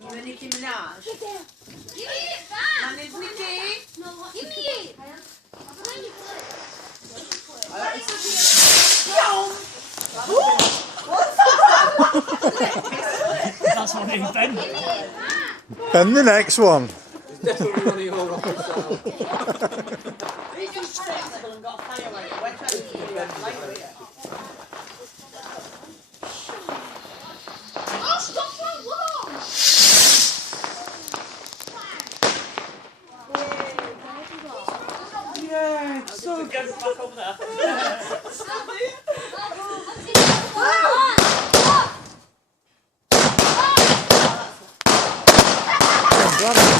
You and Nicki Minaj. Give me it back. My name's Nicki. No, give me it. That's what it is, Ben. Give me it back. And the next one. Definitely running all off himself. He's just flexible and got a fire rate. We're trying to do that later here. Oh, stop that wall. Yeah, so good. Back over there. Bravo.